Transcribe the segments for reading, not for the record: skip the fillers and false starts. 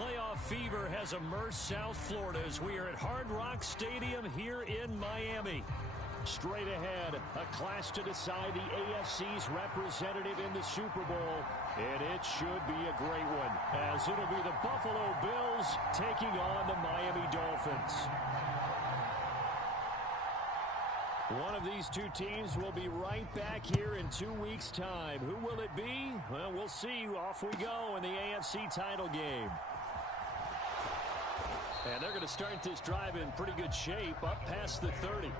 playoff fever has immersed South Florida as we are at Hard Rock Stadium here in Miami. Straight ahead, a clash to decide the AFC's representative in the Super Bowl. And it should be a great one, as it'll be the Buffalo Bills taking on the Miami Dolphins. One of these two teams will be right back here in 2 weeks' time. Who will it be? Well, we'll see. Off we go in the AFC title game. And they're going to start this drive in pretty good shape, up past the 30.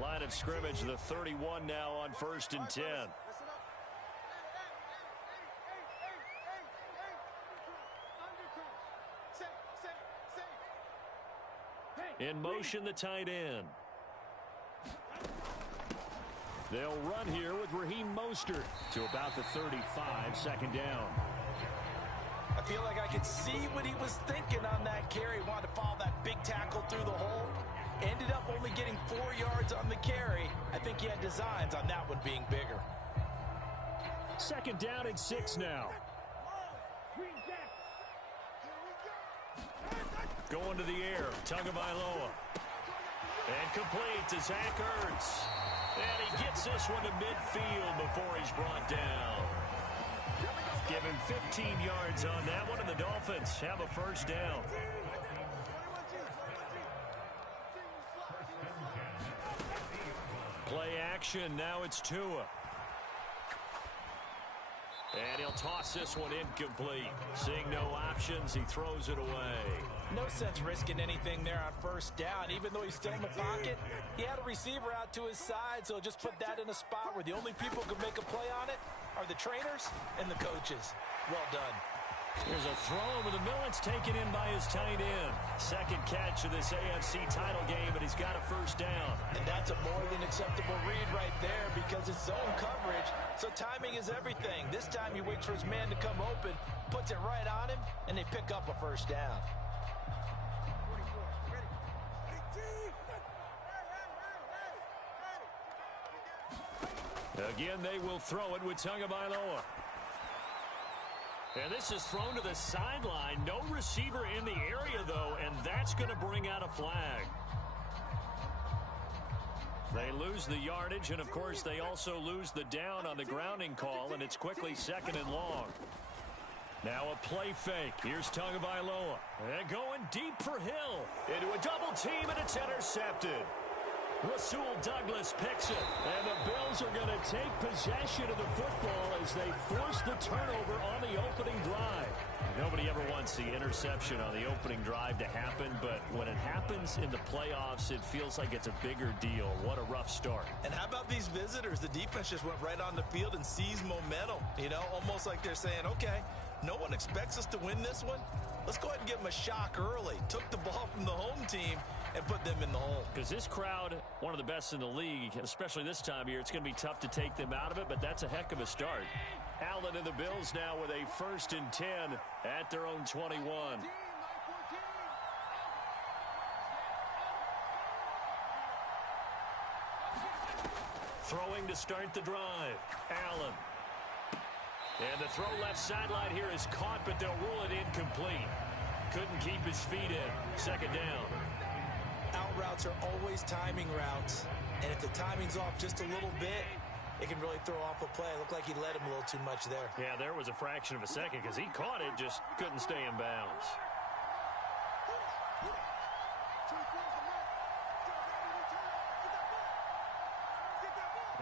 Line of scrimmage, the 31 now on 1st and 10. In motion, the tight end. They'll run here with Raheem Mostert to about the 35, second down. I feel like I could see what he was thinking on that carry. Wanted to follow that big tackle through the hole. Ended up only getting 4 yards on the carry. I think he had designs on that one being bigger. Second down and 6 now. Going to the air, Tagovailoa. And complete to Zach Ertz. And he gets this one to midfield before he's brought down. Give him 15 yards on that one, and the Dolphins have a first down. Play action, now it's Tua. And he'll toss this one incomplete. Seeing no options, he throws it away. No sense risking anything there on first down. Even though he's still in the pocket, he had a receiver out to his side, so just put that in a spot where the only people who can make a play on it are the trainers and the coaches. Well done. Here's a throw over the middle. It's taken in by his tight end. Second catch of this AFC title game, but he's got a first down. And that's a more than acceptable read right there because it's zone coverage, so timing is everything. This time he waits for his man to come open, puts it right on him, and they pick up a first down. Again, they will throw it with Tagovailoa. And this is thrown to the sideline. No receiver in the area, though, and that's going to bring out a flag. They lose the yardage, and, of course, they also lose the down on the grounding call, and it's quickly 2nd and long. Now a play fake. Here's Tagovailoa. And going deep for Hill. Into a double team, and it's intercepted. Rasul Douglas picks it, and the Bills are going to take possession of the football as they force the turnover on the opening drive. Nobody ever wants the interception on the opening drive to happen, but when it happens in the playoffs, it feels like it's a bigger deal. What a rough start. And how about these visitors? The defense just went right on the field and seized momentum. You know, almost like they're saying, okay, no one expects us to win this one. Let's go ahead and give them a shock early. Took the ball from the home team and put them in the hole. Because this crowd, one of the best in the league, especially this time of year, it's going to be tough to take them out of it, but that's a heck of a start. Allen and the Bills now with a 1st and 10 at their own 21. Throwing to start the drive. Allen. And the throw left sideline here is caught, but they'll rule it incomplete. Couldn't keep his feet in. 2nd down. Out routes are always timing routes. And if the timing's off just a little bit, it can really throw off a play. It looked like he led him a little too much there. Yeah, there was a fraction of a second because he caught it, just couldn't stay in bounds.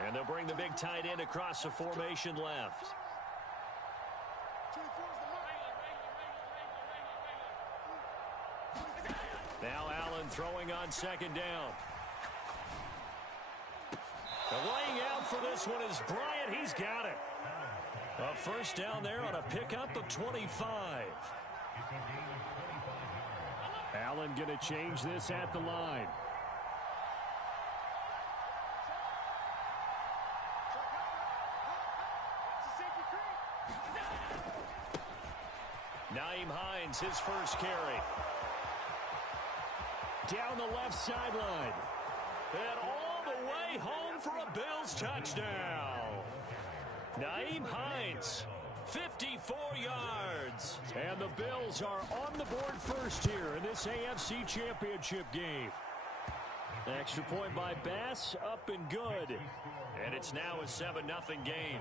And they'll bring the big tight end across the formation left. Now Allen throwing on 2nd down. Laying out for this one is Bryant. He's got it. A first down there on a pickup of 25. Allen going to change this at the line. Hines, his first carry. Down the left sideline. And all the way home for a Bills touchdown. Nyheim Hines, 54 yards. And the Bills are on the board first here in this AFC Championship game. Extra point by Bass, up and good. And it's now a 7-0 game.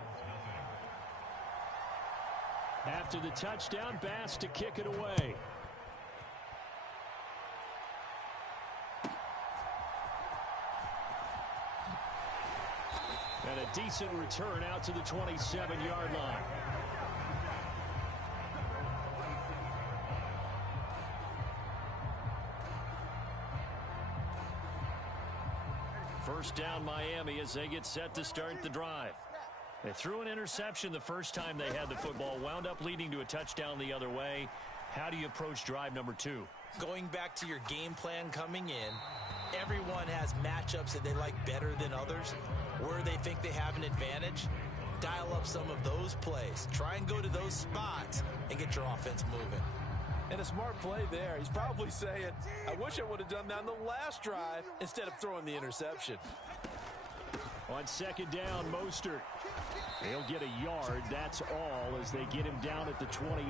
After the touchdown, Bass to kick it away. And a decent return out to the 27-yard line. First down Miami as they get set to start the drive. They threw an interception the first time they had the football, wound up leading to a touchdown the other way. How do you approach drive number 2? Going back to your game plan coming in, everyone has matchups that they like better than others. Where they think they have an advantage, dial up some of those plays. Try and go to those spots and get your offense moving. And a smart play there. He's probably saying, I wish I would have done that on the last drive instead of throwing the interception. On second down, Mostert. He'll get a yard. That's all as they get him down at the 28.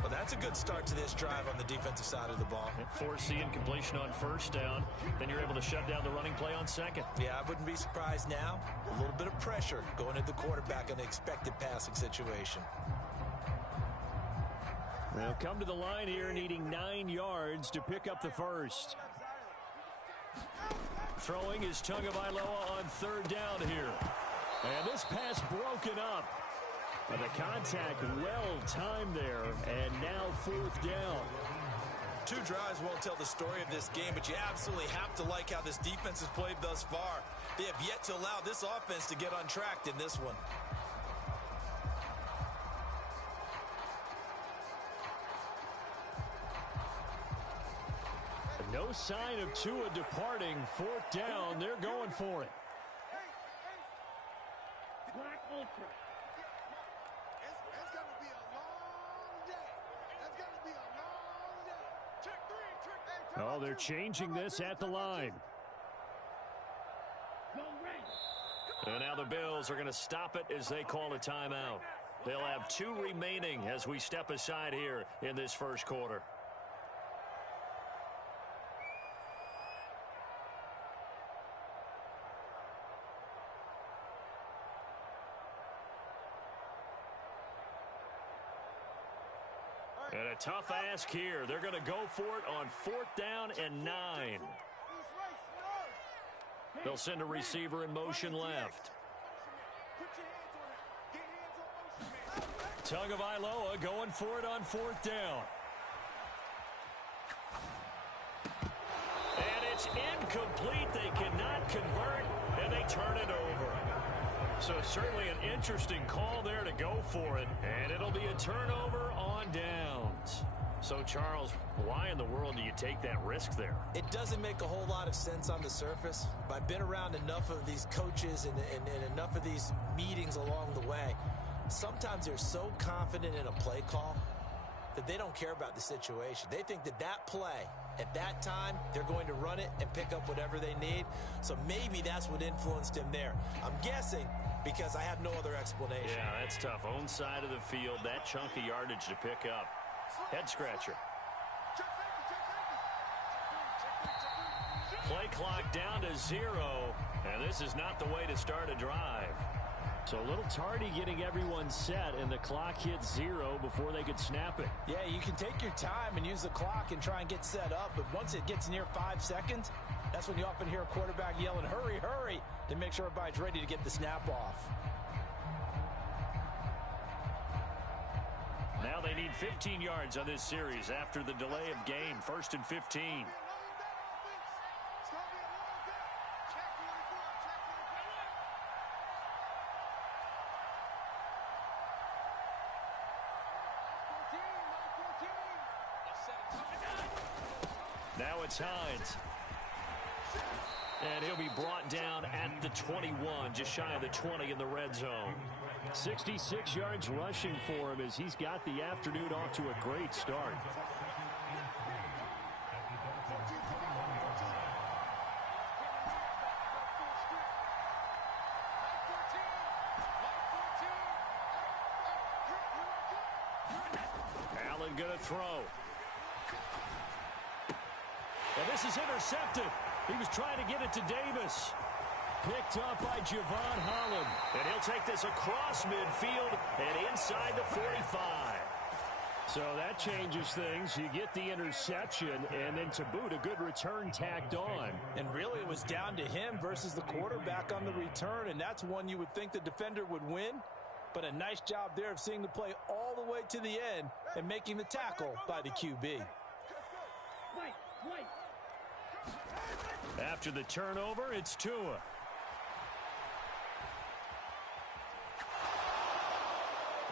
Well, that's a good start to this drive on the defensive side of the ball. Force the incompletion on first down. Then you're able to shut down the running play on second. Yeah, I wouldn't be surprised now. A little bit of pressure going at the quarterback in an expected passing situation. They'll come to the line here needing 9 yards to pick up the first. Throwing is Tagovailoa on third down here. And this pass broken up. And the contact well timed there, and now fourth down. 2 drives won't tell the story of this game, but you absolutely have to like how this defense has played thus far. They have yet to allow this offense to get untracked in this one. No sign of Tua departing. Fourth down, they're going for it. Oh, they're changing this at the line. And now the Bills are going to stop it as they call a timeout. They'll have 2 remaining as we step aside here in this first quarter. And a tough ask here. They're going to go for it on fourth down and 9. They'll send a receiver in motion left. Tagovailoa going for it on fourth down. And it's incomplete. They cannot convert, and they turn it over. So certainly an interesting call there to go for it, and it'll be a turnover on downs. So, Charles, why in the world do you take that risk there? It doesn't make a whole lot of sense on the surface, but I've been around enough of these coaches and enough of these meetings along the way. Sometimes they're so confident in a play call that they don't care about the situation. They think that that play, at that time, they're going to run it and pick up whatever they need. So maybe that's what influenced him there. I'm guessing because I have no other explanation. Yeah, that's tough. Own side of the field, that chunk of yardage to pick up. Head scratcher. Play clock down to 0, and this is not the way to start a drive. So a little tardy getting everyone set, and the clock hits 0 before they could snap it. Yeah, you can take your time and use the clock and try and get set up, but once it gets near 5 seconds, that's when you often hear a quarterback yelling, hurry, hurry, to make sure everybody's ready to get the snap off. Now they need 15 yards on this series after the delay of game. 1st and 15. Now it's Hines. And he'll be brought down at the 21, just shy of the 20 in the red zone. 66 yards rushing for him as he's got the afternoon off to a great start. Allen going to throw. And this is intercepted. He was trying to get it to Davis. Picked up by Javon Holland. And he'll take this across midfield and inside the 45. So that changes things. You get the interception, and then to boot, a good return tacked on. And really, it was down to him versus the quarterback on the return, and that's one you would think the defender would win. But a nice job there of seeing the play all the way to the end and making the tackle by the QB. After the turnover, it's Tua.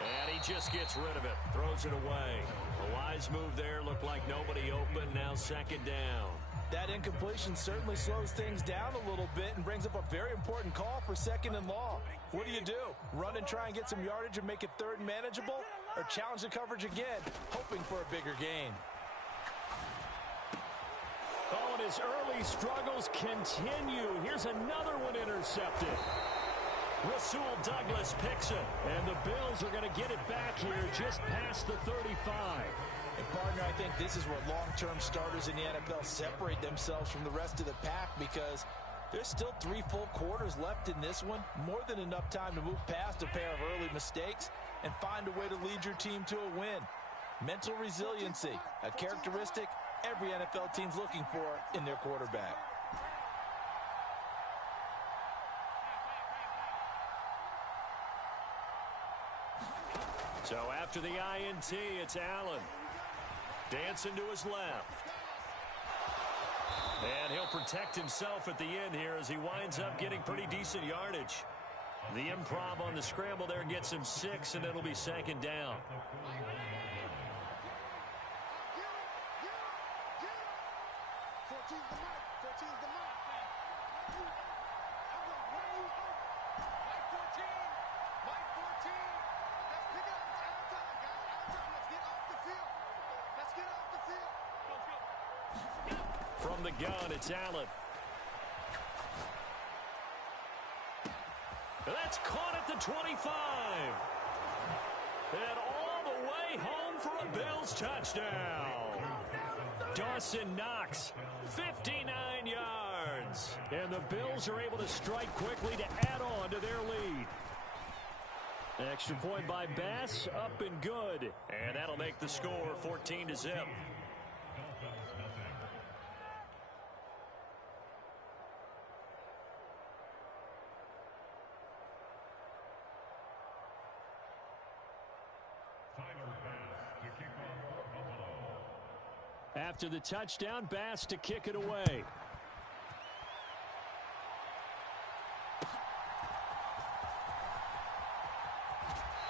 And he just gets rid of it, throws it away. A wise move there, looked like nobody open, now second down. That incompletion certainly slows things down a little bit and brings up a very important call for second and long. What do? Run and try and get some yardage and make it third and manageable? Or challenge the coverage again, hoping for a bigger gain? Oh, and his early struggles continue. Here's another one intercepted. Rasul Douglas picks it, and the Bills are going to get it back here just past the 35. And partner, I think this is where long-term starters in the NFL separate themselves from the rest of the pack, because there's still 3 full quarters left in this one. More than enough time to move past a pair of early mistakes and find a way to lead your team to a win. Mental resiliency, a characteristic every NFL team's looking for in their quarterback. So after the INT, it's Allen. Dancing to his left. And he'll protect himself at the end here as he winds up getting pretty decent yardage. The improv on the scramble there gets him 6, and it'll be second down. From the gun, it's Allen. That's caught at the 25. And all the way home for a Bills touchdown. Dawson Knox, 59 yards. And the Bills are able to strike quickly to add on to their lead. Extra point by Bass, up and good. And that'll make the score 14-0. After the touchdown, Bass to kick it away.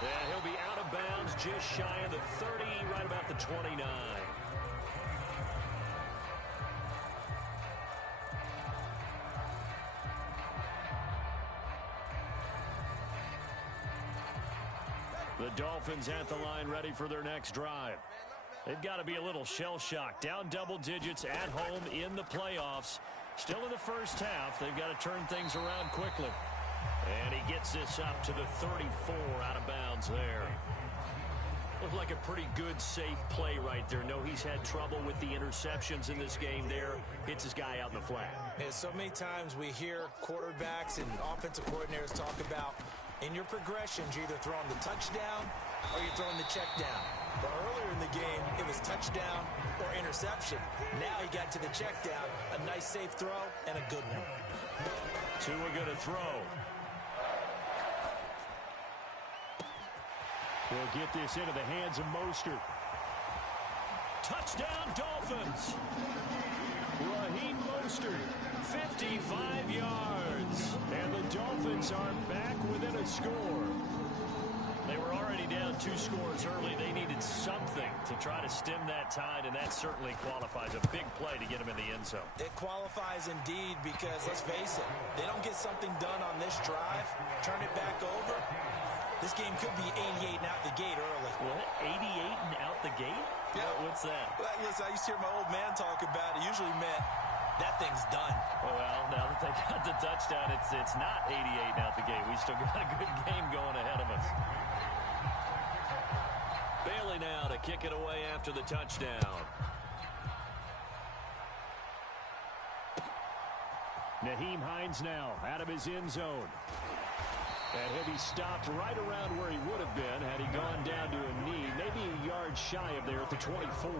And he'll be out of bounds just shy of the 30, right about the 29. The Dolphins at the line ready for their next drive. They've got to be a little shell-shocked. Down double digits at home in the playoffs. Still in the first half. They've got to turn things around quickly. And he gets this up to the 34 out of bounds there. Looked like a pretty good, safe play right there. No, he's had trouble with the interceptions in this game there. Hits his guy out in the flat. Yeah, so many times we hear quarterbacks and offensive coordinators talk about in your progressions, you're either throwing the touchdown or you're throwing the check down. But earlier in the game, it was touchdown or interception. Now he got to the check down. A nice safe throw and a good one. Tua going to throw. He'll get this into the hands of Mostert. Touchdown Dolphins. Raheem Mostert, 55 yards. And the Dolphins are back within a score. They were already down 2 scores early. They needed something to try to stem that tide, and that certainly qualifies. A big play to get them in the end zone. It qualifies indeed because, let's face it, they don't get something done on this drive, turn it back over, This game could be 88 and out the gate early. What? 88 and out the gate? Yeah. What's that? Well, listen, I used to hear my old man talk about it. Usually meant that thing's done. Well, now that they got the touchdown, it's not 88 and out the gate. We still got a good game going ahead of us. Bailey now to kick it away after the touchdown. Nyheim Hines now out of his end zone. And he'll be stopped right around where he would have been had he gone down to a knee, maybe a yard shy of there at the 24.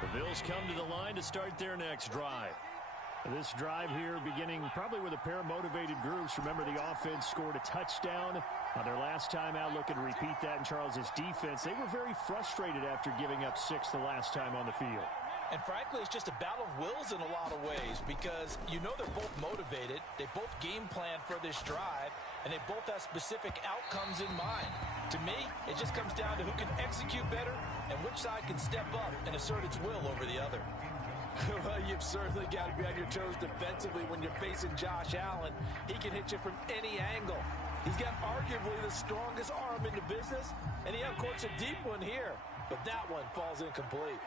The Bills come to the line to start their next drive. This drive here beginning probably with a pair of motivated groups. Remember, the offense scored a touchdown on their last time out. Looking to repeat that in Charles's defense. They were very frustrated after giving up 6 the last time on the field. And frankly, it's just a battle of wills in a lot of ways because you know they're both motivated. They both game plan for this drive, and they both have specific outcomes in mind. To me, it just comes down to who can execute better and which side can step up and assert its will over the other. Well, you've certainly got to be on your toes defensively when you're facing Josh Allen. He can hit you from any angle. He's got arguably the strongest arm in the business, and he uncorks a deep one here. But that one falls incomplete.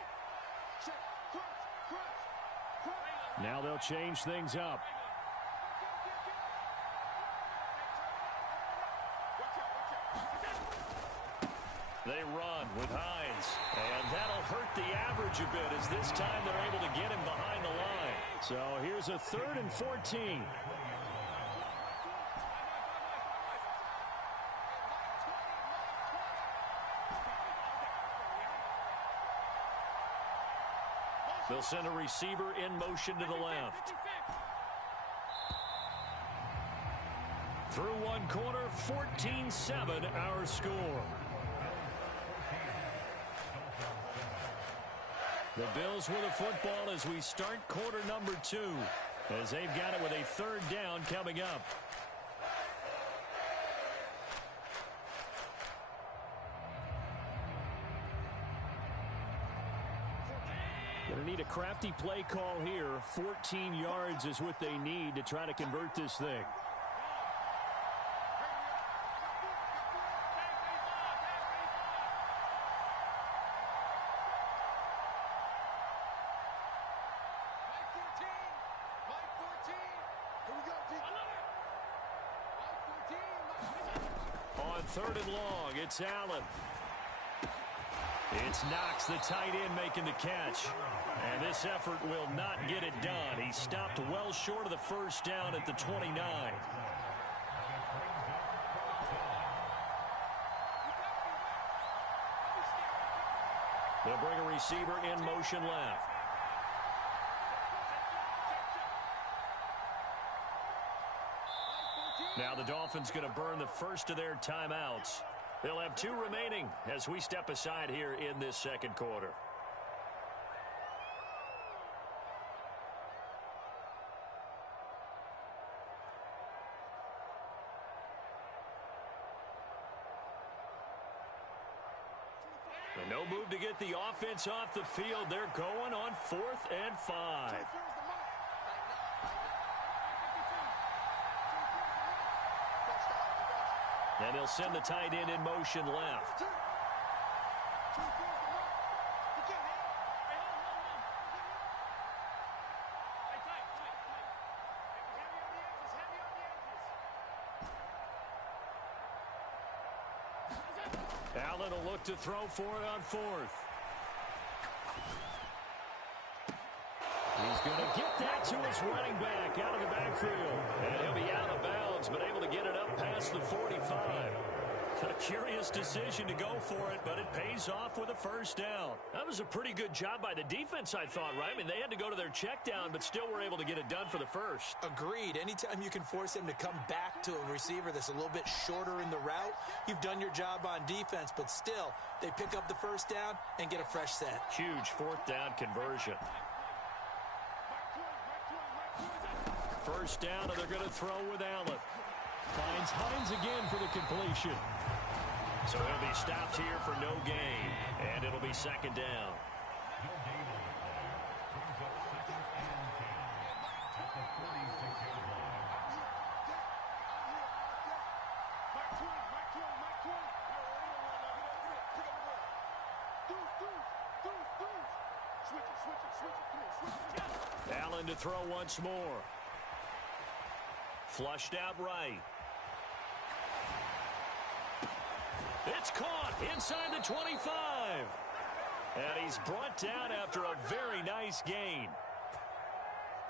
Now they'll change things up. They run with Hines, and that'll hurt the average a bit as this time they're able to get him behind the line. So here's a 3rd and 14. They'll send a receiver in motion to the left. Through one quarter, 14-7 our score. The Bills with a football as we start quarter number 2, as they've got it with a 3rd down coming up. Going to need a crafty play call here. 14 yards is what they need to try to convert this thing. On 3rd and long, it's Allen. It's Knox, the tight end, making the catch. And this effort will not get it done. He stopped well short of the 1st down at the 29. They'll bring a receiver in motion left. Now the Dolphins going to burn the first of their timeouts. They'll have 2 remaining as we step aside here in this 2nd quarter. And no move to get the offense off the field. They're going on 4th and 5. And they'll send the tight end in motion left. Allen will look to throw for it on 4th. He's going to get that to his running back out of the backfield. And he'll be out of bounds, but able to get it up past the 45. A curious decision to go for it, but it pays off with a 1st down. That was a pretty good job by the defense, I thought, right? I mean, they had to go to their check down, but still were able to get it done for the 1st. Agreed. Anytime you can force him to come back to a receiver that's a little bit shorter in the route, you've done your job on defense, but still, they pick up the 1st down and get a fresh set. Huge 4th down conversion. first down, and they're going to throw with Allen. Finds Hines again for the completion. So he'll be stopped here for no gain, and it'll be second down. Allen to throw once more. Flushed out right. It's caught inside the 25. And he's brought down after a very nice gain.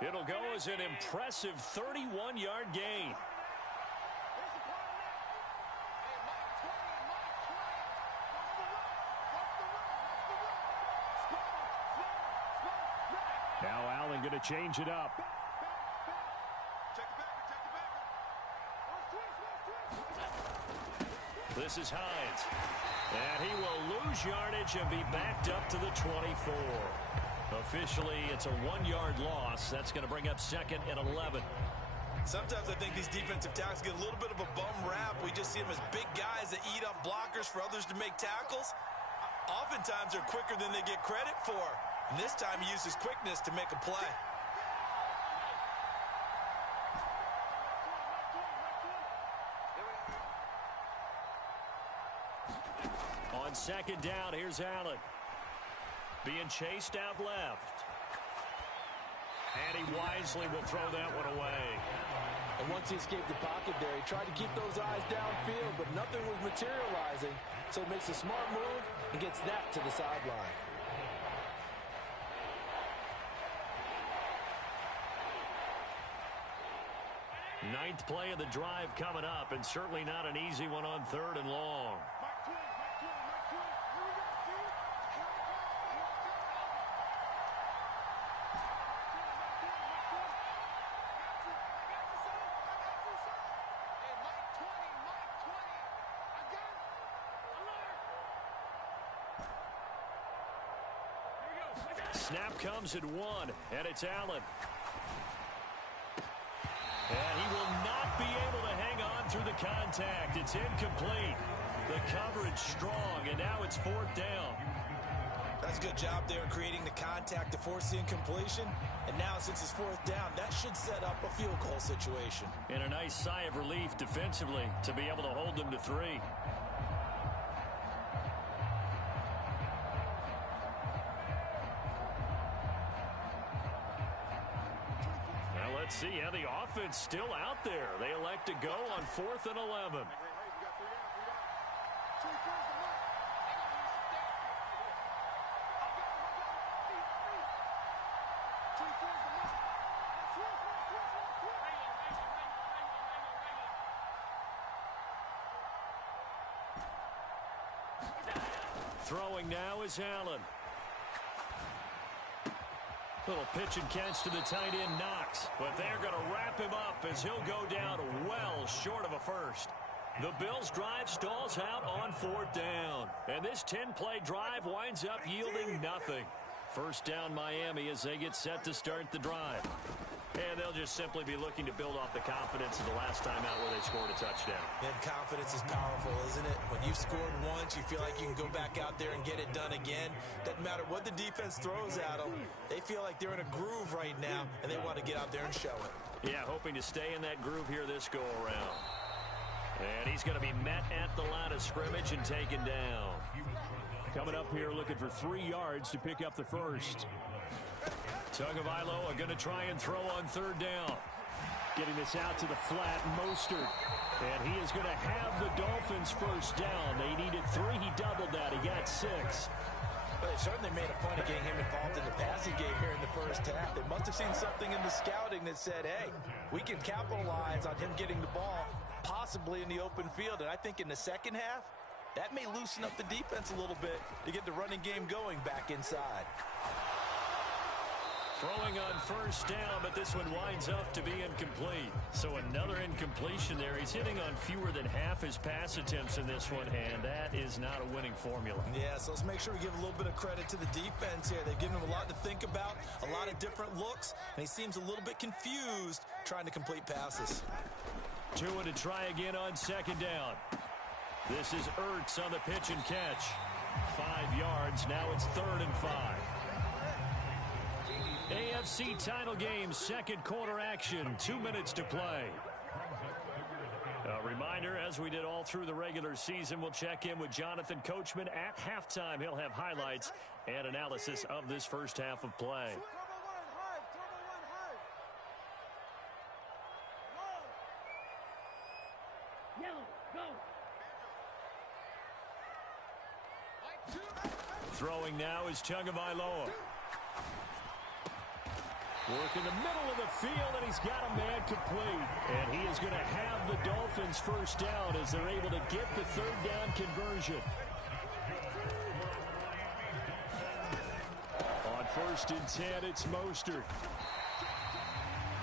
It'll go as an impressive 31-yard gain. Now Allen going to change it up. This is Hines. And he will lose yardage and be backed up to the 24. Officially, it's a 1-yard loss. That's going to bring up second and 11. Sometimes I think these defensive tackles get a little bit of a bum rap. We just see them as big guys that eat up blockers for others to make tackles. Oftentimes, they're quicker than they get credit for. And this time, he used his quickness to make a play. On second down, here's Allen. Being chased out left. And he wisely will throw that one away. And once he escaped the pocket there, he tried to keep those eyes downfield, but nothing was materializing. So he makes a smart move and gets that to the sideline. Ninth play of the drive coming up, and certainly not an easy one on third and long. Snap comes at 1, and it's Allen. And he will not be able to hang on through the contact. It's incomplete. The coverage strong, and now it's fourth down. That's a good job there creating the contact to force the incompletion. And now, since it's fourth down, that should set up a field goal situation. And a nice sigh of relief defensively to be able to hold them to 3. See how the offense still out there. They elect to go on 4th and 11. Throwing now is Allen. Little pitch and catch to the tight end, Knox. But they're going to wrap him up as he'll go down well short of a first. The Bills' drive stalls out on 4th down. And this 10-play drive winds up yielding nothing. First down Miami as they get set to start the drive. And they'll just simply be looking to build off the confidence of the last time out where they scored a touchdown. And confidence is powerful, isn't it? When you've scored once, you feel like you can go back out there and get it done again. Doesn't matter what the defense throws at them. They feel like they're in a groove right now, and they want to get out there and show it. Yeah, hoping to stay in that groove here this go-around. And he's going to be met at the line of scrimmage and taken down. Coming up here looking for 3 yards to pick up the first. Tagovailoa going to try and throw on 3rd down. Getting this out to the flat, Mostert. And he is going to have the Dolphins first down. They needed 3. He doubled that. He got 6. Well, they certainly made a point of getting him involved in the passing game here in the first half. They must have seen something in the scouting that said, hey, we can capitalize on him getting the ball, possibly in the open field. And I think in the second half, that may loosen up the defense a little bit to get the running game going back inside. Throwing on first down, but this one winds up to be incomplete. So another incompletion there. He's hitting on fewer than half his pass attempts in this one, and that is not a winning formula. Yeah, so let's make sure we give a little bit of credit to the defense here. They've given him a lot to think about, a lot of different looks, and he seems a little bit confused trying to complete passes. Tua to try again on second down. This is Ertz on the pitch and catch. 5 yards. Now it's 3rd and 5. AFC title game, second quarter action, 2 minutes to play. A reminder, as we did all through the regular season, we'll check in with Jonathan Coachman at halftime. He'll have highlights and analysis of this first half of play. Throwing now is Tagovailoa. Work in the middle of the field, and he's got a man complete. And he is going to have the Dolphins first down as they're able to get the 3rd down conversion. On 1st and 10, it's Mostert.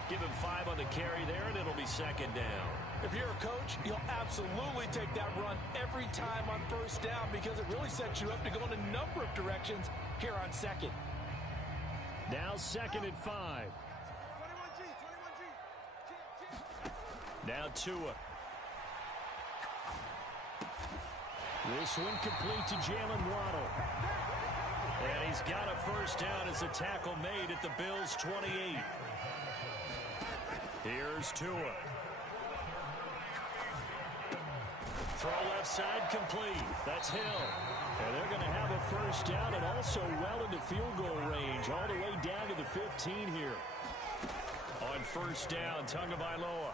Give him 5 on the carry there, and it'll be 2nd down. If you're a coach, you'll absolutely take that run every time on first down because it really sets you up to go in a number of directions here on 2nd. Now 2nd and 5. Now Tua. This one complete to Jalen Waddle. And he's got a first down as a tackle made at the Bills' 28. Here's Tua. Throw left side complete. That's Hill. And they're going to have a first down and also well into field goal range, all the way down to the 15 here. On first down, Tagovailoa.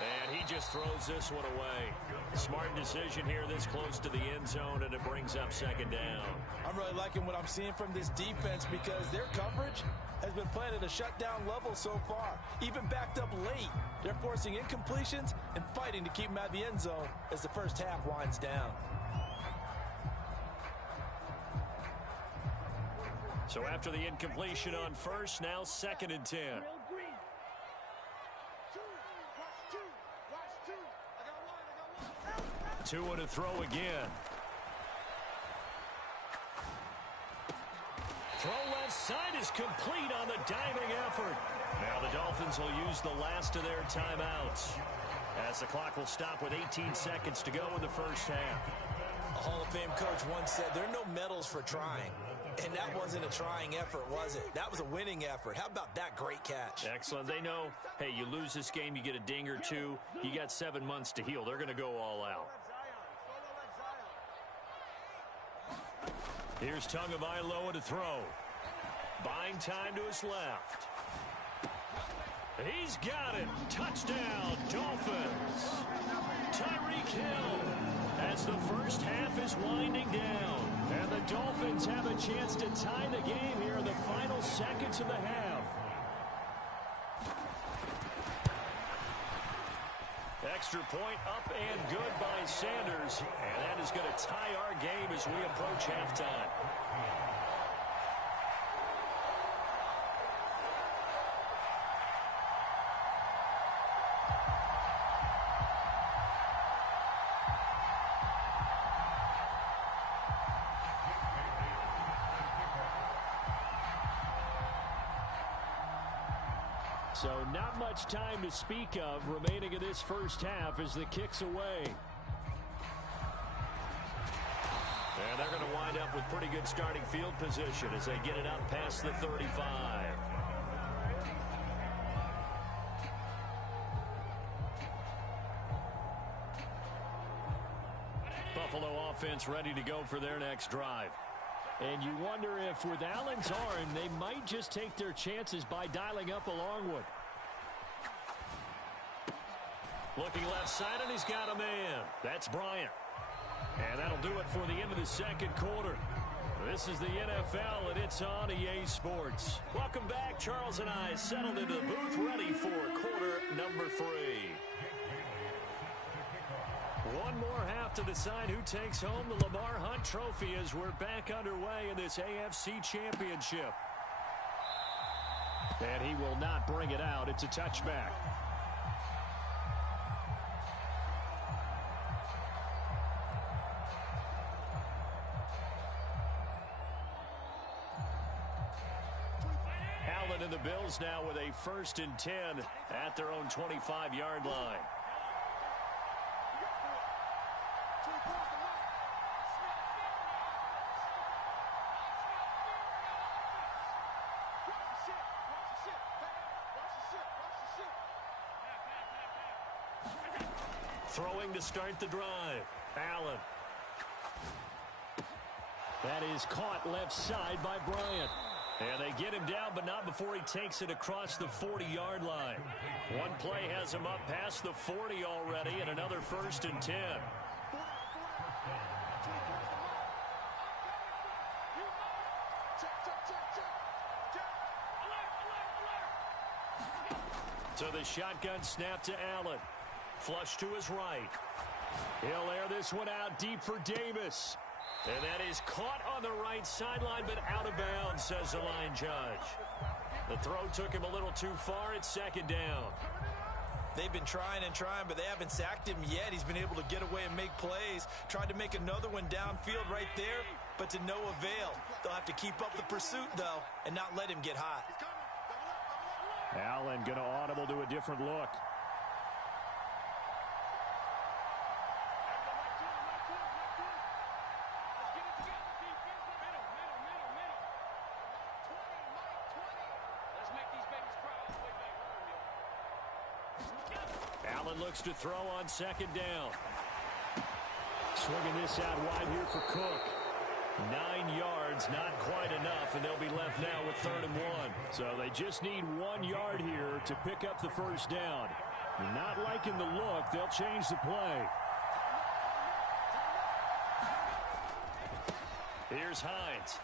And he just throws this one away. Smart decision here this close to the end zone, and it brings up 2nd down. I'm really liking what I'm seeing from this defense because their coverage has been playing at a shutdown level so far. Even backed up late, they're forcing incompletions and fighting to keep them out of the end zone as the first half winds down. So after the incompletion on first, now 2nd and 10. Tua to throw again. Throw left side is complete on the diving effort. Now the Dolphins will use the last of their timeouts as the clock will stop with 18 seconds to go in the first half. A Hall of Fame coach once said there are no medals for trying. And that wasn't a trying effort, was it? That was a winning effort. How about that great catch? Excellent. They know, hey, you lose this game, you get a ding or two. You got 7 months to heal. They're going to go all out. Here's Tagovailoa to throw. Buying time to his left. He's got it. Touchdown, Dolphins. Tyreek Hill as the first half is winding down. And the Dolphins have a chance to tie the game here in the final seconds of the half. Extra point up and good by Sanders. And that is going to tie our game as we approach halftime. So not much time to speak of remaining in this first half as the kick's away. And they're going to wind up with pretty good starting field position as they get it up past the 35. Buffalo offense ready to go for their next drive. And you wonder if with Allen's arm, they might just take their chances by dialing up a long one. Looking left side, and he's got a man. That's Bryant. And that'll do it for the end of the second quarter. This is the NFL, and it's on EA Sports. Welcome back. Charles and I settled into the booth, ready for quarter number 3. One more half to decide who takes home the Lamar Hunt Trophy as we're back underway in this AFC Championship. And he will not bring it out. It's a touchback. Allen and the Bills now with a 1st and 10 at their own 25-yard line. Throwing to start the drive. Allen. That is caught left side by Bryant. And they get him down, but not before he takes it across the 40-yard line. One play has him up past the 40 already, and another 1st and 10. So the shotgun snap to Allen. Flush to his right. He'll air this one out deep for Davis. And that is caught on the right sideline, but out of bounds, says the line judge. The throw took him a little too far. It's 2nd down. They've been trying and trying, but they haven't sacked him yet. He's been able to get away and make plays. Tried to make another one downfield right there, but to no avail. They'll have to keep up the pursuit, though, and not let him get hot. Allen going to audible to a different look. Allen looks to throw on 2nd down. Swinging this out wide here for Cook. 9 yards, not quite enough, and they'll be left now with 3rd and 1. So they just need 1 yard here to pick up the 1st down. Not liking the look. They'll change the play. Here's Hines.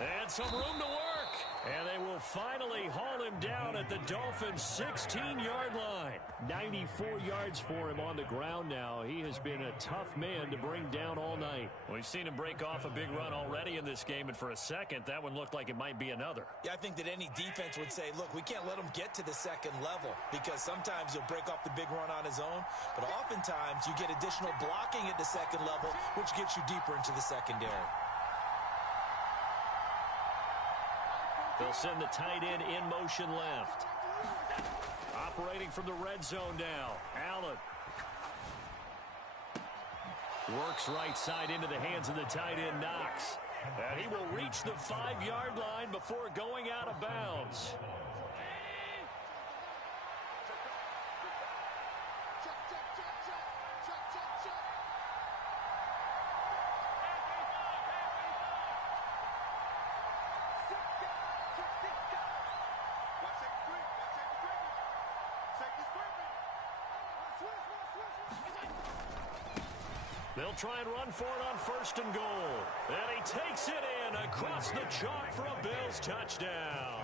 And some room to work. And they will finally haul him down at the Dolphins' 16-yard line. 94 yards for him on the ground now. He has been a tough man to bring down all night. We've seen him break off a big run already in this game, and for a second, that one looked like it might be another. Yeah, I think that any defense would say, look, we can't let him get to the 2nd level because sometimes he'll break off the big run on his own, but oftentimes you get additional blocking at the 2nd level, which gets you deeper into the secondary. They'll send the tight end in motion left. Operating from the red zone now. Allen. Works right side into the hands of the tight end, Knox. And he will reach the 5-yard line before going out of bounds. They'll try and run for it on 1st and goal. And he takes it in across the chalk for a Bills touchdown.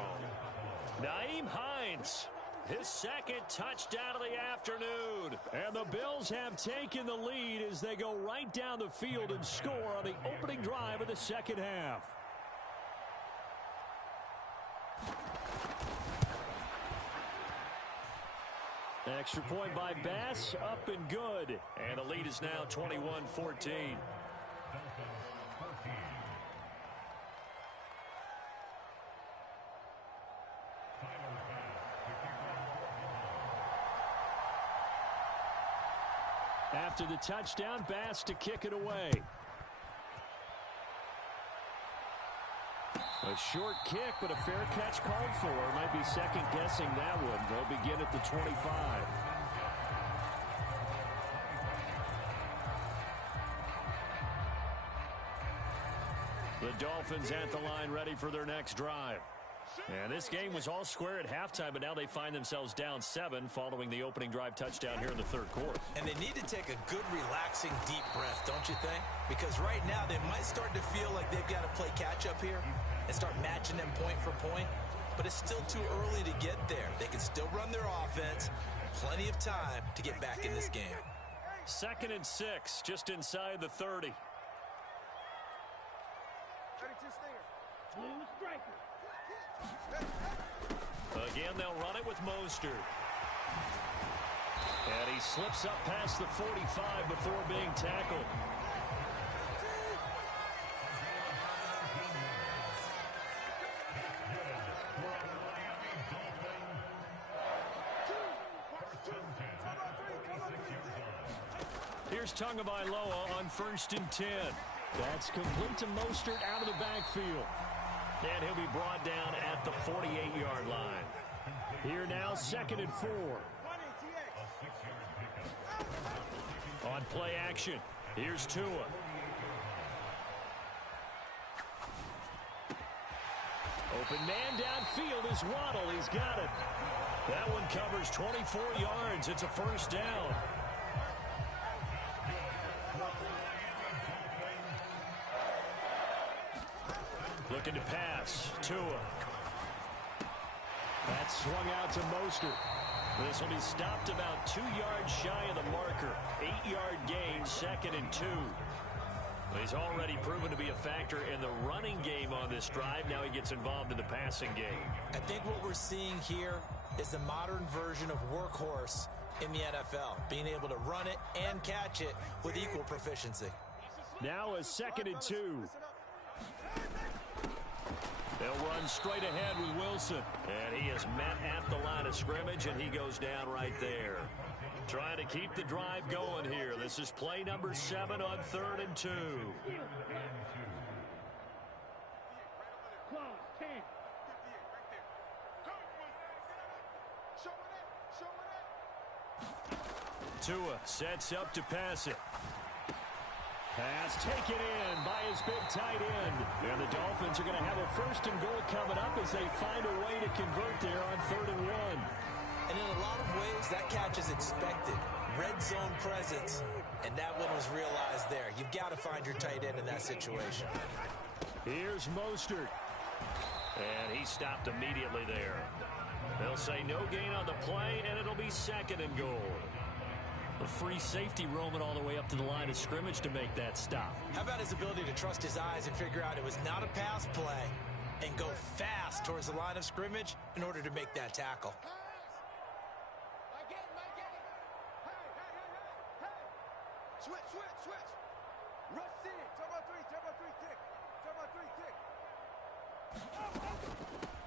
Nyheim Hines, his 2nd touchdown of the afternoon. And the Bills have taken the lead as they go right down the field and score on the opening drive of the 2nd half. Extra point by Bass, up and good. And the lead is now 21-14. After the touchdown, Bass to kick it away. A short kick, but a fair catch called for. Might be second-guessing that one. They'll begin at the 25. The Dolphins at the line ready for their next drive. And this game was all square at halftime, but now they find themselves down 7 following the opening drive touchdown here in the 3rd quarter. And they need to take a good, relaxing, deep breath, don't you think? Because right now they might start to feel like they've got to play catch-up here and start matching them point for point. But it's still too early to get there. They can still run their offense, plenty of time to get back in this game. 2nd and 6, just inside the 30. Again, they'll run it with Mostert. And he slips up past the 45 before being tackled. Here's Tagovailoa on 1st and 10. That's complete to Mostert out of the backfield. And he'll be brought down at the 48-yard line. Here now, 2nd and 4. On play action, here's Tua. Open man downfield is Waddle. He's got it. That one covers 24 yards. It's a 1st down. Looking to pass. Tua. That's swung out to Mostert. This will be stopped about 2 yards shy of the marker. 8-yard gain, 2nd and 2. He's already proven to be a factor in the running game on this drive. Now he gets involved in the passing game. I think what we're seeing here is the modern version of workhorse in the NFL, being able to run it and catch it with equal proficiency. Now a 2nd and 2. They'll run straight ahead with Wilson. And he is met at the line of scrimmage, and he goes down right there. Trying to keep the drive going here. This is play number 7 on 3rd and 2. Tua sets up to pass it. Pass taken in by his big tight end. And the Dolphins are going to have a 1st and goal coming up as they find a way to convert there on 3rd and 1. And in a lot of ways, that catch is expected. Red zone presence, and that one was realized there. You've got to find your tight end in that situation. Here's Mostert. And he stopped immediately there. They'll say no gain on the play, and it'll be 2nd and goal. The free safety roaming all the way up to the line of scrimmage to make that stop. How about his ability to trust his eyes and figure out it was not a pass play and go fast towards the line of scrimmage in order to make that tackle?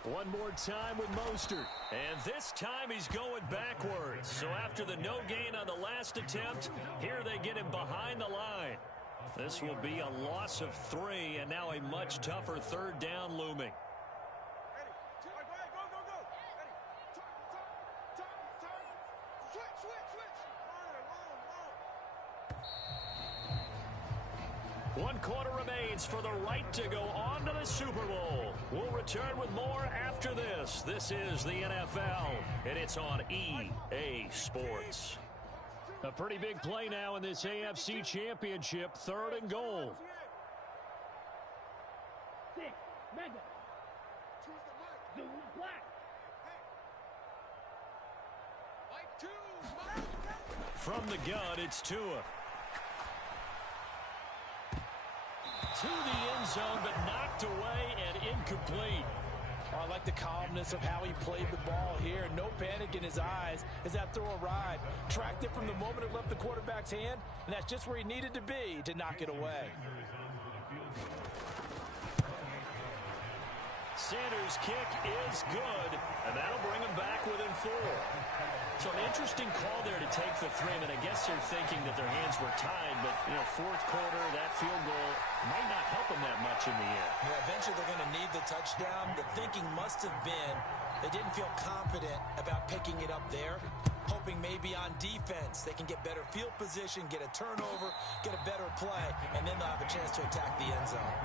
One more time with Mostert. And this time he's going backwards. So after the no gain on the last attempt, here they get him behind the line. This will be a loss of 3, and now a much tougher 3rd down looming. One quarter remains for the right to go on to the Super Bowl. We'll return with more after this. This is the NFL, and it's on EA Sports. A pretty big play now in this AFC Championship, 3rd and goal. From the gun, it's Tua. To the end zone, but knocked away and incomplete. Oh, I like the calmness of how he played the ball here. No panic in his eyes as that throw arrived. Tracked it from the moment it left the quarterback's hand, and that's just where he needed to be to knock it away. Sanders' kick is good, and that'll bring him back within 4. So an interesting call there to take the 3. And I guess they're thinking that their hands were tied, but, 4th quarter, that field goal might not help them that much in the end. Yeah, eventually they're going to need the touchdown. The thinking must have been they didn't feel confident about picking it up there, hoping maybe on defense they can get better field position, get a turnover, get a better play, and then they'll have a chance to attack the end zone.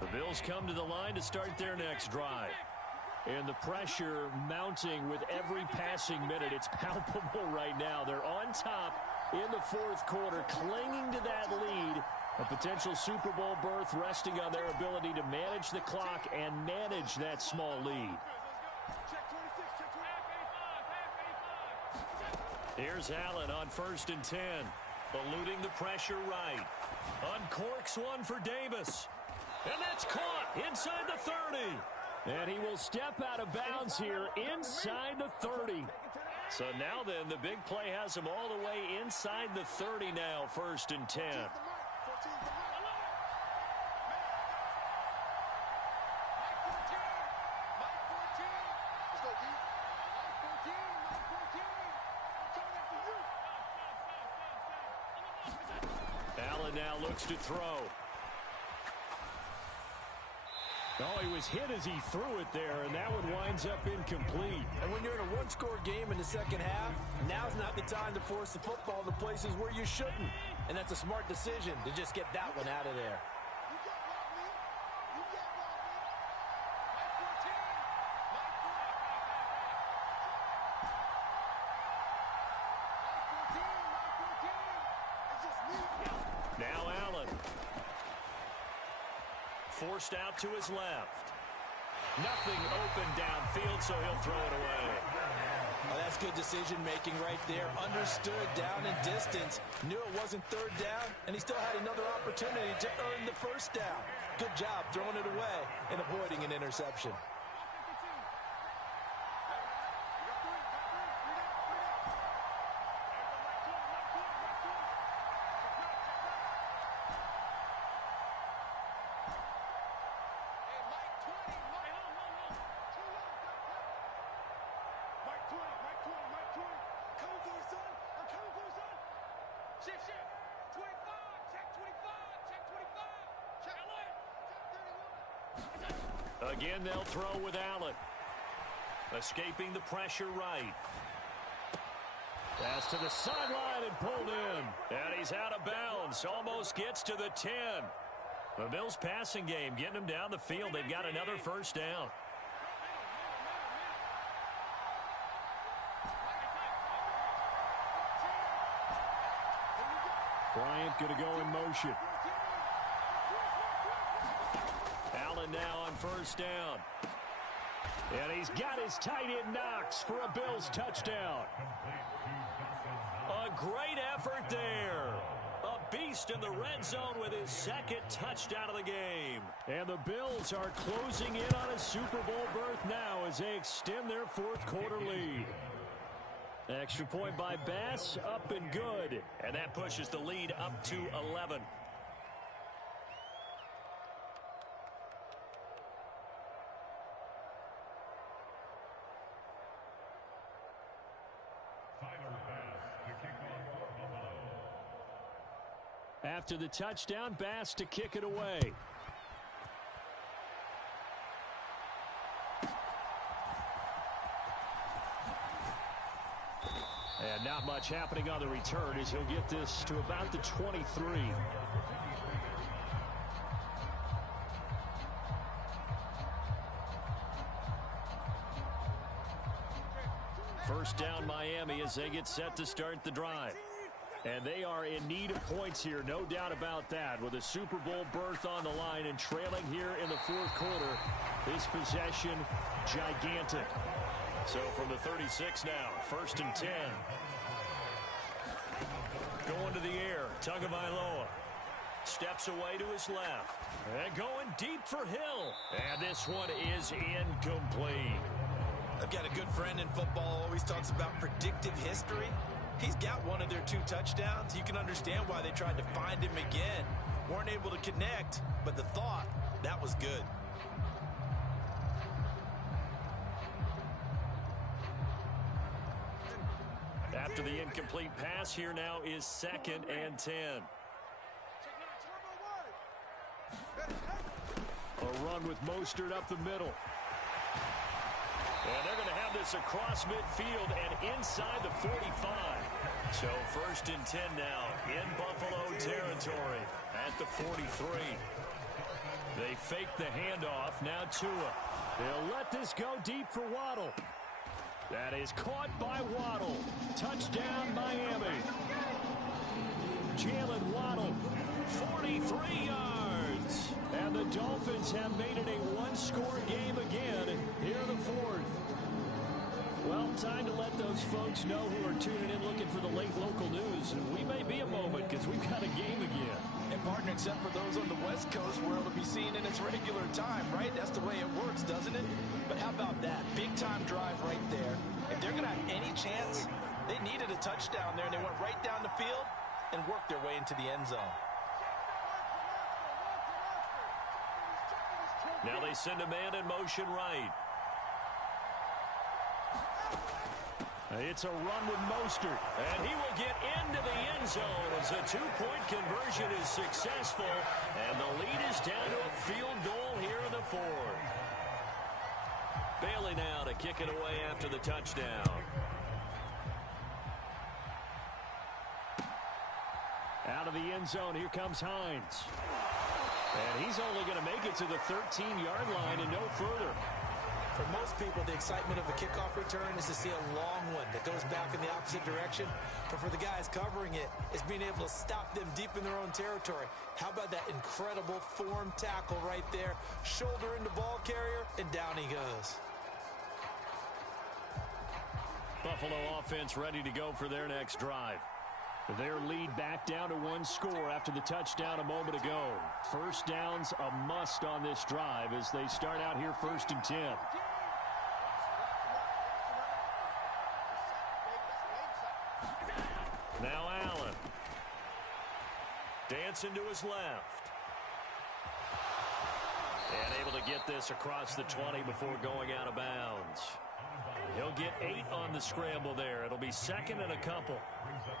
The Bills come to the line to start their next drive. And the pressure mounting with every passing minute. It's palpable right now. They're on top in the fourth quarter, clinging to that lead. A potential Super Bowl berth resting on their ability to manage the clock and manage that small lead. Here's Allen on 1st and 10. Eluding the pressure right. Uncorks one for Davis. And that's caught inside the 30. And he will step out of bounds here inside the 30. So now then, the big play has him all the way inside the 30 now, 1st and 10. Allen now looks to throw. Oh, he was hit as he threw it there, and that one winds up incomplete. And when you're in a one-score game in the second half, now's not the time to force the football to places where you shouldn't. And that's a smart decision to just get that one out of there. Now Allen. Forced out to his left. Nothing open downfield, so he'll throw it away. Oh, that's good decision-making right there. Understood down and distance. Knew it wasn't third down, and he still had another opportunity to earn the first down. Good job throwing it away and avoiding an interception. Again, they'll throw with Allen. Escaping the pressure right. Pass to the sideline and pulled in. And he's out of bounds. Almost gets to the 10. The Bills passing game getting them down the field. They've got another first down. Bryant going to go in motion. Allen now on first down. And he's got his tight end Knox for a Bills touchdown. A great effort there. A beast in the red zone with his second touchdown of the game. And the Bills are closing in on a Super Bowl berth now as they extend their fourth quarter lead. Extra point by Bass, up and good. And that pushes the lead up to 11. After the touchdown, Bass to kick it away. And not much happening on the return as he'll get this to about the 23. First down Miami as they get set to start the drive. And they are in need of points here, no doubt about that. With a Super Bowl berth on the line and trailing here in the fourth quarter, this possession gigantic. So from the 36 now, 1st and 10. Going to the air, Tagovailoa. Steps away to his left. And going deep for Hill. And this one is incomplete. I've got a good friend in football, always talks about predictive history. He's got one of their 2 touchdowns. You can understand why they tried to find him again. Weren't able to connect, but the thought, that was good. After the incomplete pass, here now is 2nd and 10. A run with Mostert up the middle. And they're going to have this across midfield and inside the 45. So 1st and 10 now in Buffalo territory at the 43. They fake the handoff. Now Tua. They'll let this go deep for Waddle. That is caught by Waddle. Touchdown, Miami. Jalen Waddle, 43 yards. And the Dolphins have made it a one-score game again here in the fourth. Well, time to let those folks know who are tuning in looking for the late local news. And we may be a moment because we've got a game again. And partner, except for those on the West Coast where it'll be seen in its regular time, right? That's the way it works, doesn't it? But how about that? Big-time drive right there. If they're going to have any chance, they needed a touchdown there, and they went right down the field and worked their way into the end zone. Now they send a man in motion right. It's a run with Mostert, and he will get into the end zone as a two-point conversion is successful, and the lead is down to a field goal here in the fourth. Bailey now to kick it away after the touchdown. Out of the end zone, here comes Hines. And he's only going to make it to the 13-yard line and no further. For most people, the excitement of a kickoff return is to see a long one that goes back in the opposite direction. But for the guys covering it, it's being able to stop them deep in their own territory. How about that incredible form tackle right there? Shoulder into ball carrier, and down he goes. Buffalo offense ready to go for their next drive. Their lead back down to one score after the touchdown a moment ago. First down's a must on this drive as they start out here 1st and 10. Now Allen. Dancing to his left. And able to get this across the 20 before going out of bounds. He'll get 8 on the scramble there. It'll be second and a couple.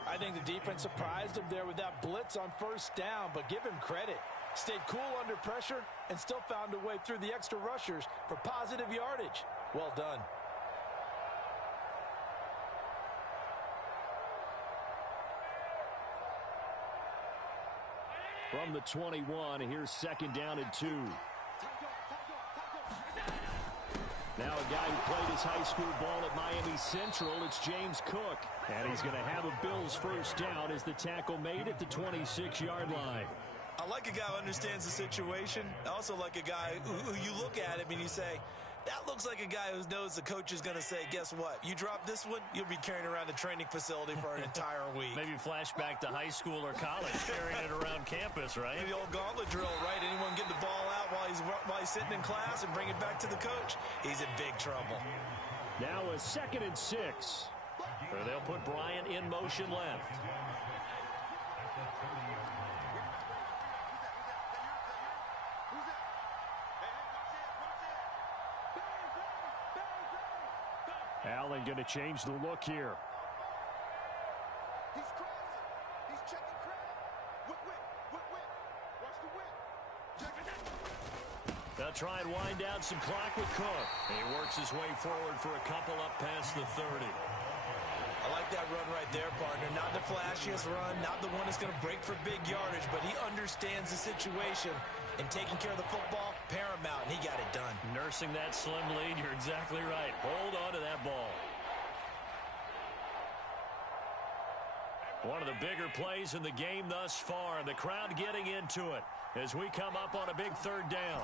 I think the defense surprised him there with that blitz on first down, but give him credit. Stayed cool under pressure and still found a way through the extra rushers for positive yardage. Well done. From the 21, here's second down and 2. Now a guy who played his high school ball at Miami Central, it's James Cook. And he's going to have a Bills first down as the tackle made at the 26-yard line. I like a guy who understands the situation. I also like a guy who you look at him and you say, that looks like a guy who knows the coach is going to say, guess what? You drop this one, you'll be carrying around the training facility for an entire week. Maybe flashback to high school or college, carrying it around campus, right? Maybe the old gauntlet drill, right? Anyone get the ball out while he's sitting in class and bring it back to the coach? He's in big trouble. Now a 2nd and 6. Or they'll put Bryant in motion left. Allen going to change the look here. He's crossing. He's checking crowd. Whip. Watch the whip. Check it. They'll try and wind down some clock with Cook. He works his way forward for a couple up past the 30. I like that run right there, partner. Not the flashiest run, not the one that's going to break for big yardage, but he understands the situation, and taking care of the football, paramount, and he got it done. Nursing that slim lead, you're exactly right. Hold on to that ball. One of the bigger plays in the game thus far. The crowd getting into it as we come up on a big 3rd down.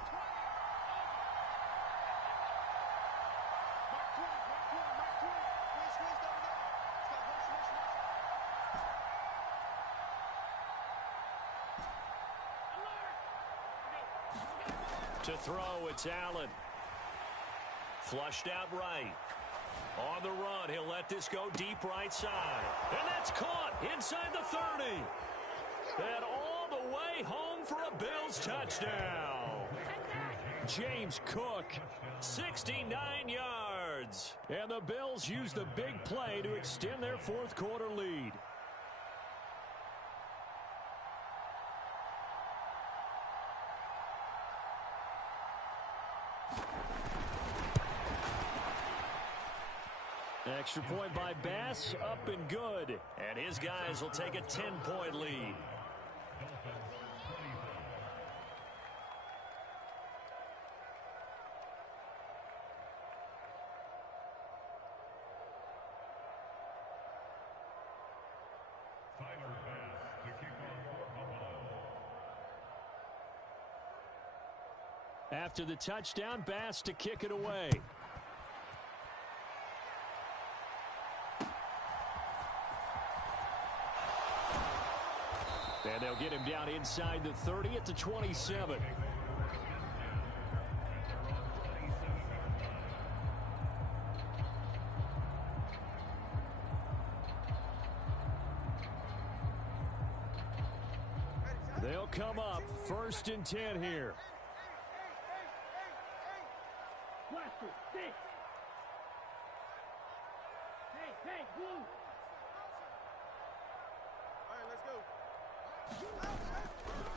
To throw, it's Allen. Flushed out right. On the run, he'll let this go deep right side. And that's caught inside the 30. And all the way home for a Bills touchdown. James Cook, 69 yards. And the Bills use the big play to extend their 4th quarter lead. Extra point by Bass, up and good. And his guys will take a 10-point lead. After the touchdown, Bass to kick it away. And they'll get him down inside the 30 at the 27. They'll come up 1st and 10 here.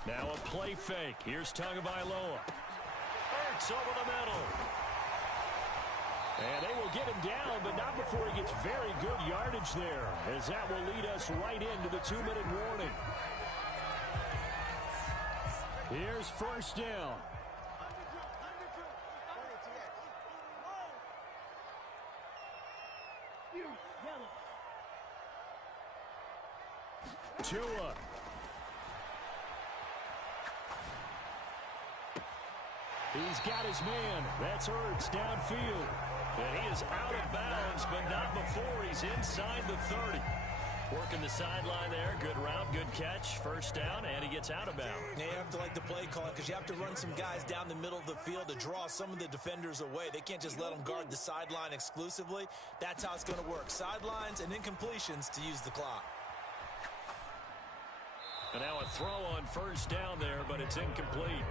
Now a play fake. Here's Tagovailoa. Ertz over the middle. And they will get him down, but not before he gets very good yardage there, as that will lead us right into the 2-minute warning. Here's 1st down. Tua. He's got his man. That's Ertz downfield. And he is out of bounds, but not before he's inside the 30. Working the sideline there. Good route, good catch. 1st down, and he gets out of bounds. Yeah, you have to like the play call because you have to run some guys down the middle of the field to draw some of the defenders away. They can't just let them guard the sideline exclusively. That's how it's going to work. Sidelines and incompletions to use the clock. And now a throw on 1st down there, but it's incomplete.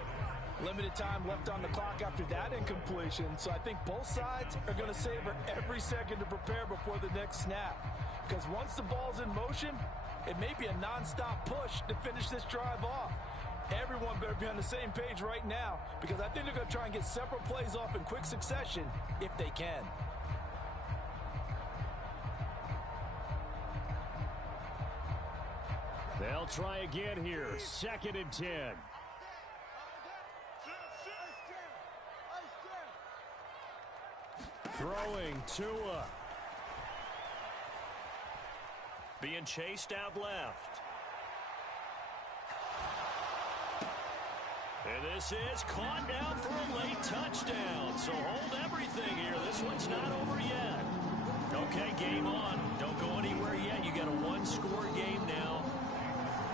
Limited time left on the clock after that incompletion, so I think both sides are going to savor every second to prepare before the next snap. Because once the ball's in motion, it may be a nonstop push to finish this drive off. Everyone better be on the same page right now, because I think they're going to try and get several plays off in quick succession if they can. They'll try again here. 2nd and 10. Throwing Tua. Being chased out left. And this is caught now for a late touchdown. So hold everything here. This one's not over yet. Okay, game on. Don't go anywhere yet. You got a 1-score game now.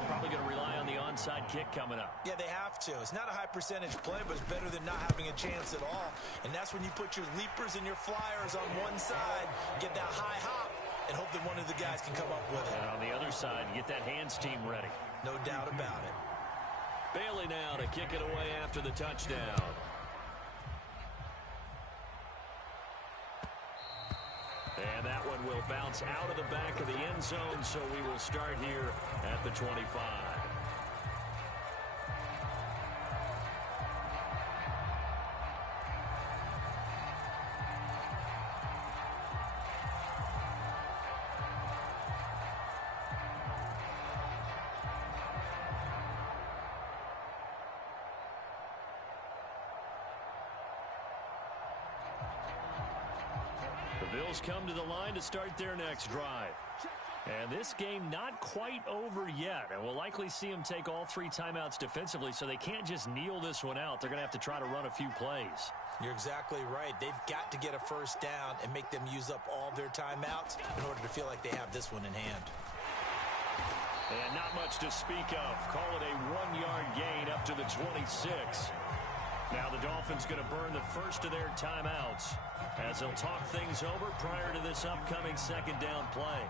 Probably going to rely on the onside kick coming up. Yeah, they have to. It's not a high percentage play, but it's better than not having a chance at all. And that's when you put your leapers and your flyers on one side, get that high hop, and hope that one of the guys can come up with it. And on the other side, you get that hands team ready. No doubt about it. Bailey now to kick it away after the touchdown. And that one will bounce out of the back of the end zone, so we will start here at the 25. The Bills come to the line to start their next drive. And this game not quite over yet. And we'll likely see them take all 3 timeouts defensively, so they can't just kneel this one out. They're going to have to try to run a few plays. You're exactly right. They've got to get a 1st down and make them use up all their timeouts in order to feel like they have this one in hand. And not much to speak of. Call it a 1-yard gain up to the 26. Now the Dolphins going to burn the first of their timeouts as they'll talk things over prior to this upcoming 2nd down play.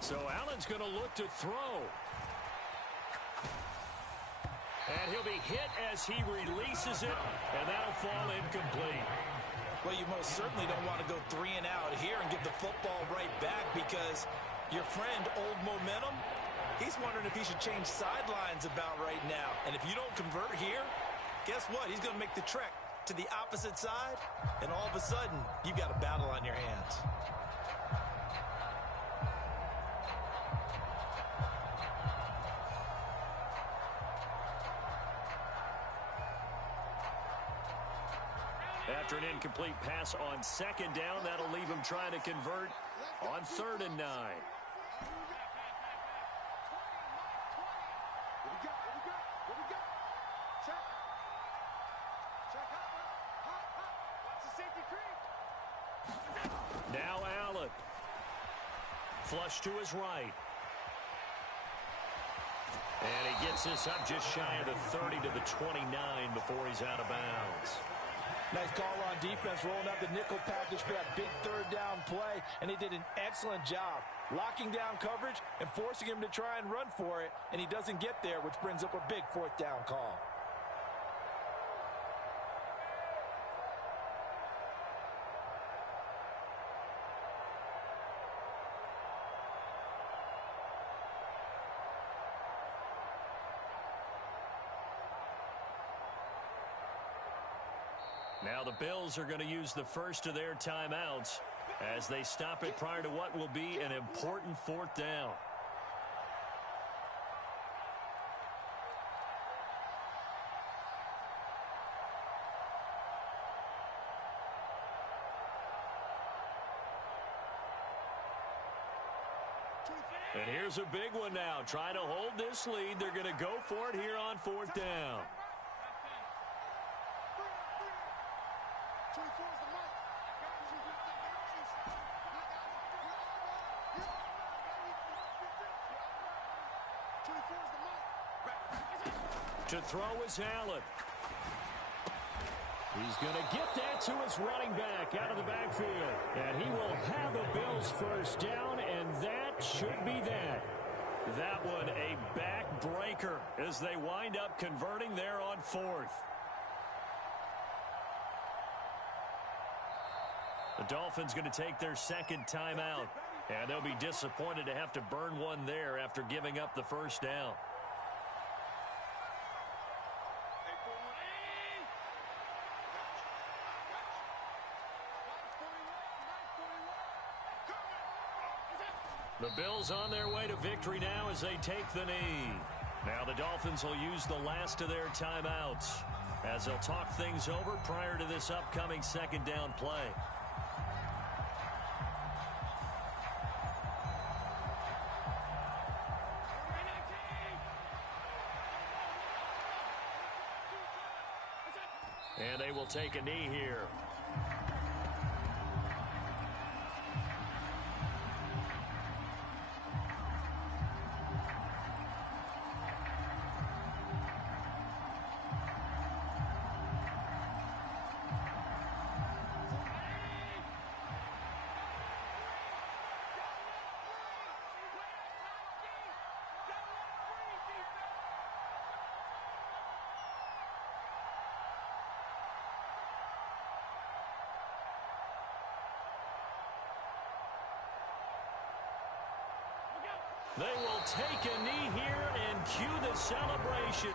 So Allen's going to look to throw. And he'll be hit as he releases it, and that'll fall incomplete. Well, you most certainly don't want to go 3 and out here and give the football right back, because your friend, Old Momentum, he's wondering if he should change sidelines about right now. And if you don't convert here, guess what? He's going to make the trek to the opposite side, and all of a sudden, you've got a battle on your hands. After an incomplete pass on second down, that'll leave him trying to convert on 3rd and 9. Now Allen. Flush to his right. And he gets this up just shy of the 30 to the 29 before he's out of bounds. Nice call on defense, rolling out the nickel package for that big 3rd down play, and he did an excellent job locking down coverage and forcing him to try and run for it, and he doesn't get there, which brings up a big 4th down call. Now the Bills are going to use the first of their timeouts as they stop it prior to what will be an important 4th down. And here's a big one now. Trying to hold this lead. They're going to go for it here on 4th down. To throw is Allen. He's going to get that to his running back out of the backfield. And he will have a Bills first down, and that should be that. That one a backbreaker as they wind up converting there on 4th. The Dolphins going to take their 2nd timeout, and they'll be disappointed to have to burn one there after giving up the first down. The Bills on their way to victory now as they take the knee. Now the Dolphins will use the last of their timeouts as they'll talk things over prior to this upcoming 2nd down play. And they will take a knee here. They will take a knee here and cue the celebration.